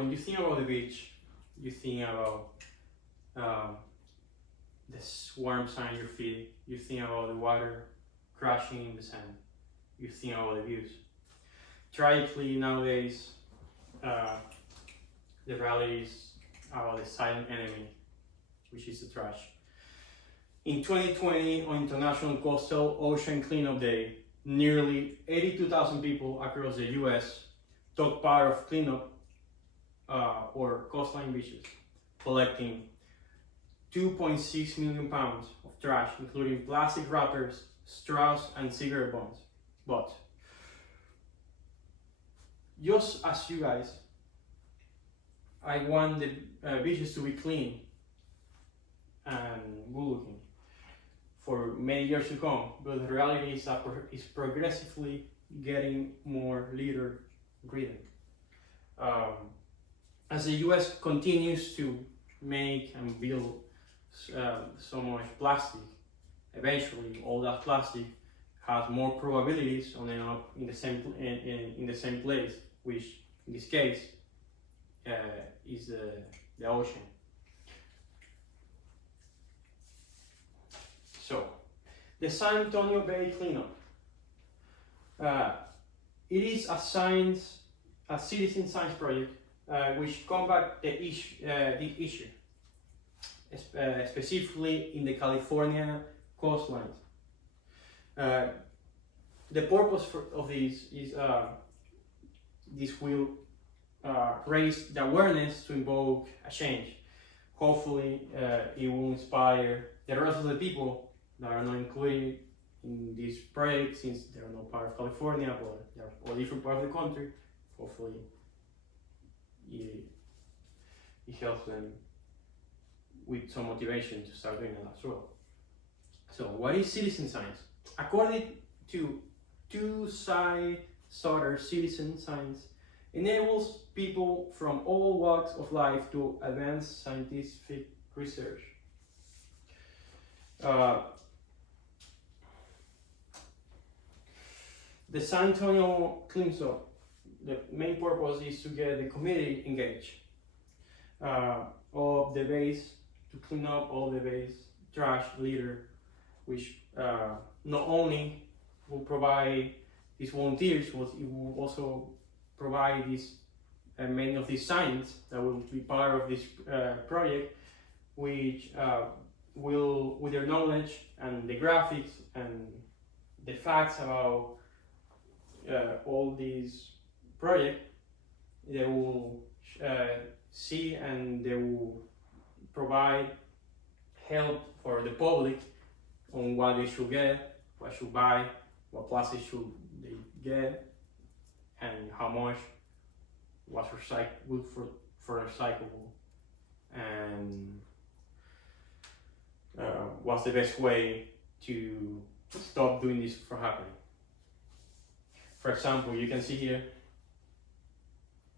when you think about the beach, you think about the warm sand on your feet, you think about the water crashing in the sand, you think about the views. Tragically, nowadays, the reality is about the silent enemy, which is the trash. In 2020, on International Coastal Ocean Cleanup Day, nearly 82,000 people across the US took part of cleanup or coastline beaches, collecting 2.6 million pounds of trash, including plastic wrappers, straws, and cigarette butts. Just as you guys, I want the beaches to be clean and good looking for many years to come, but the reality is that it's progressively getting more litter-ridden. As the US continues to make and build so much plastic, eventually all that plastic has more probabilities on ending up in the same place, which in this case is the ocean. So, the San Antonio Bay cleanup. It is a citizen science project which combats the issue, specifically in the California coastlines. The purpose of this is this will raise the awareness to invoke a change. Hopefully, it will inspire the rest of the people that are not included in this project, since they are not part of California, but they are all different parts of the country. Hopefully, it helps them with some motivation to start doing that as well. So, what is citizen science? According to Sutter, citizen science enables people from all walks of life to advance scientific research. The San Antonio cleanup, the main purpose is to get the community engaged of the base, to clean up all the base trash, litter, which not only will provide these volunteers, but it will also provide these many of these science that will be part of this project, which will, with their knowledge and the graphics and the facts about all these projects, they will see and they will provide help for the public on what they should get, what should buy, what plastic should they get, and how much, what's good for recyclable, and what's the best way to stop doing this from happening. For example, you can see here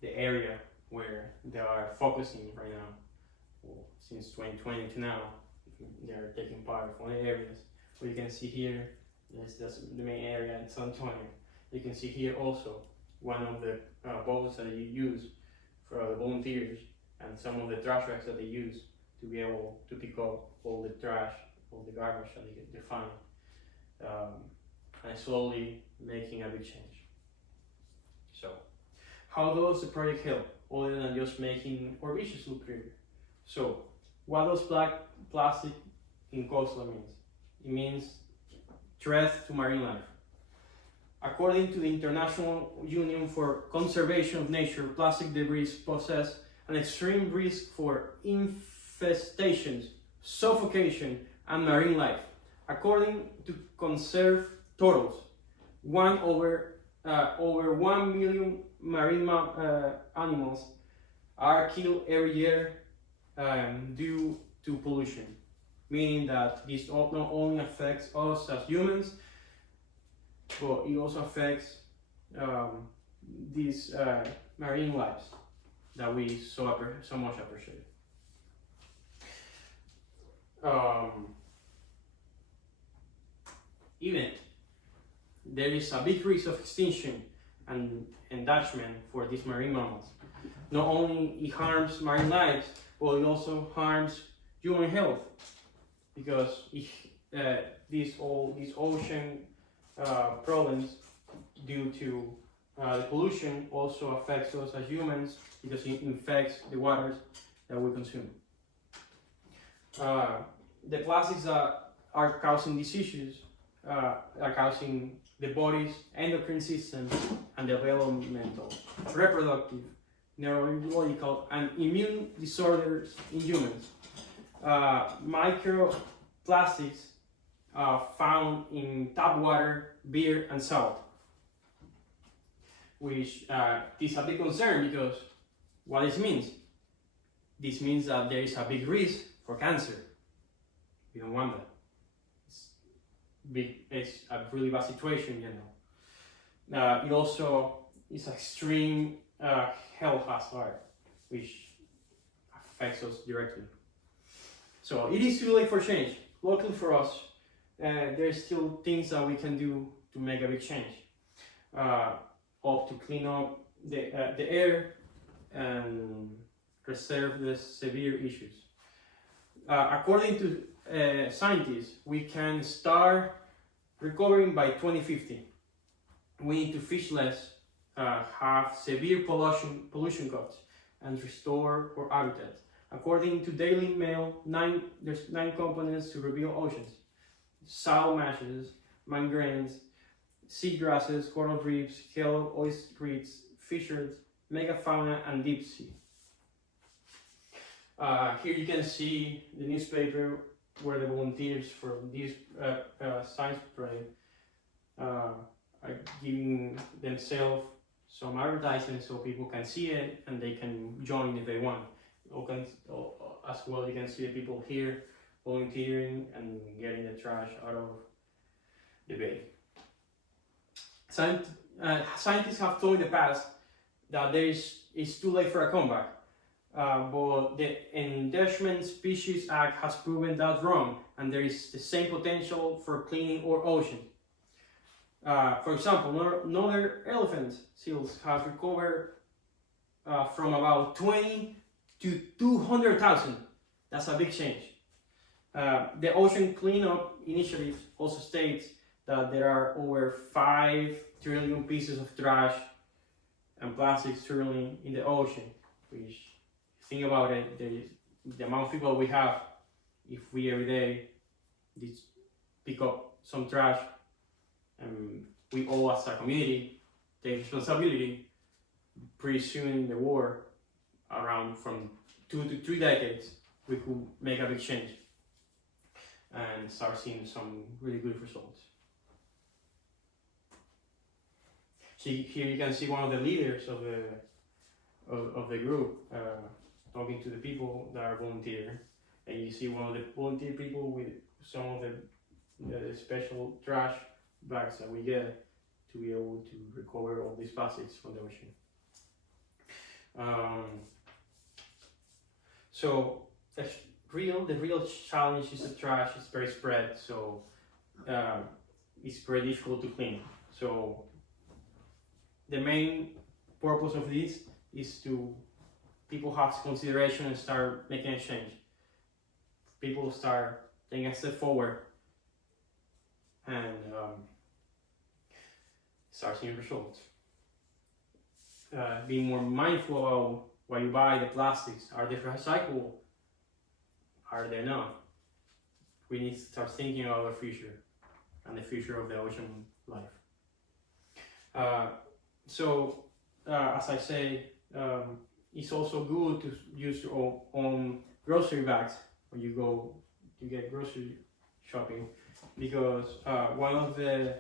the area where they are focusing right now. Well, since 2020 to now, they are taking part of one areas. But you can see here, that's the main area in San Antonio. You can see here also one of the boats that you use for the volunteers, and some of the trash bags that they use to be able to pick up all the trash, all the garbage that they find, and slowly making a big change. So, how does the project help, other than just making our beaches look prettier? So, what does plastic in coastal means? It means threat to marine life. According to the International Union for Conservation of Nature, plastic debris poses an extreme risk for infestations, suffocation, and marine life. According to Conserve Turtles, over 1 million marine animals are killed every year due to pollution, meaning that this not only affects us as humans, but it also affects these marine lives that we so much appreciate. Even there is a big risk of extinction and endangerment for these marine mammals. Not only it harms marine lives, but it also harms human health, because these ocean problems due to the pollution also affects us as humans, because it infects the waters that we consume. The plastics that are causing these issues are causing the body's endocrine system and developmental, reproductive, neurological, and immune disorders in humans. Microplastics are found in tap water, beer, and salt, which is a big concern, because what this means? This means that there is a big risk for cancer. We don't want that. It's a really bad situation, it also is extreme health hazard, which affects us directly. So it is too late for change. Luckily for us, there's still things that we can do to make a big change, up to clean up the air and preserve the severe issues. According to scientists, we can start recovering by 2050. We need to fish less, have severe pollution cuts, and restore our habitats. According to Daily Mail, there's 9 components to rebuild oceans: salt marshes, mangroves, seagrasses, coral reefs, kelp, oyster reefs, fisheries, megafauna, and deep sea. Here you can see the newspaper where the volunteers for this science project are giving themselves some advertising so people can see it and they can join if they want. As well, you can see the people here volunteering and getting the trash out of the bay. Scientists have told in the past that it's too late for a comeback. But the Endangered Species Act has proven that wrong, and there is the same potential for cleaning our ocean. For example, northern elephant seals have recovered from about 20 to 200,000. That's a big change. The Ocean Cleanup Initiative also states that there are over 5 trillion pieces of trash and plastics currently in the ocean, which, think about it, the amount of people we have, if we every day pick up some trash, and we all as a community take responsibility, pretty soon in the war, around from 2 to 3 decades, we could make a big change and start seeing some really good results. So here you can see one of the leaders of the group talking to the people that are volunteering, and you see one of the volunteer people with some of the special trash bags that we get to be able to recover all these plastics from the ocean. So the real challenge is the trash is very spread, so it's very difficult to clean. So the main purpose of this is to people have consideration and start making a change. People start taking a step forward and start seeing results. Being more mindful about what you buy, the plastics. Are they recyclable? Are they not? We need to start thinking about our future and the future of the ocean life. As I say, it's also good to use your own grocery bags when you go to get grocery shopping, because one of the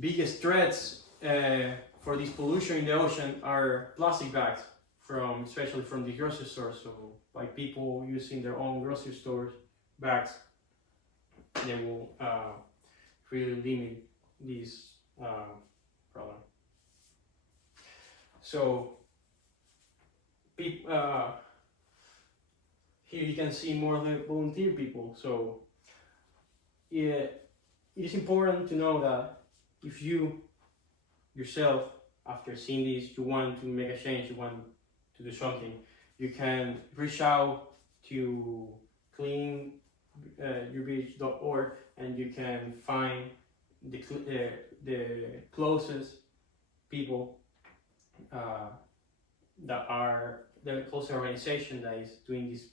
biggest threats for this pollution in the ocean are plastic bags, especially from the grocery store. So by people using their own grocery store bags, they will really limit this problem. So here you can see more of the volunteer people. So it is important to know that if you yourself, after seeing this, you want to make a change, you want to do something, you can reach out to cleanyourbeach.org and you can find the closest people that are the closest organization that is doing this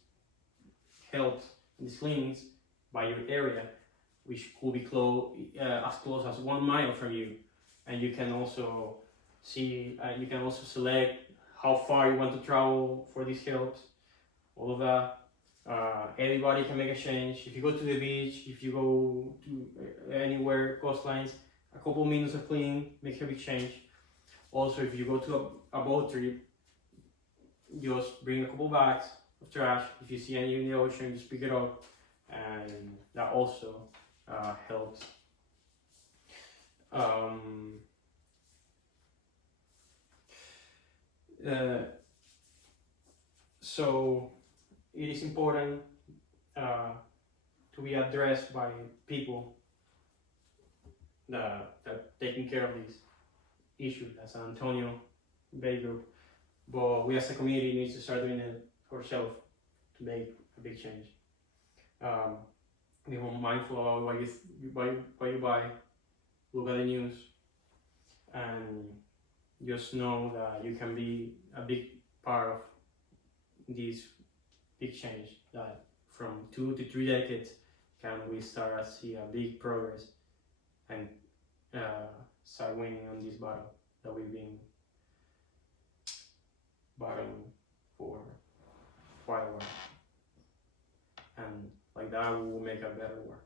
help, these cleanings by your area, which could be as close as 1 mile from you. And you can also see, you can also select how far you want to travel for these helps, all of that. Everybody can make a change. If you go to the beach, if you go to anywhere, coastlines, a couple minutes of cleaning makes a big change. Also, if you go to a boat trip, just bring a couple bags of trash. If you see any in the ocean, just pick it up, and that also helps. So it is important to be addressed by people that taking care of this issue as San Antonio Bay Group. But we as a community need to start doing it ourselves to make a big change. Be more mindful about what you buy, look at the news, and just know that you can be a big part of this big change, that from 2 to 3 decades can we start to see a big progress and start winning on this battle that we've been battling for quite a while. And like that, we will make a better world.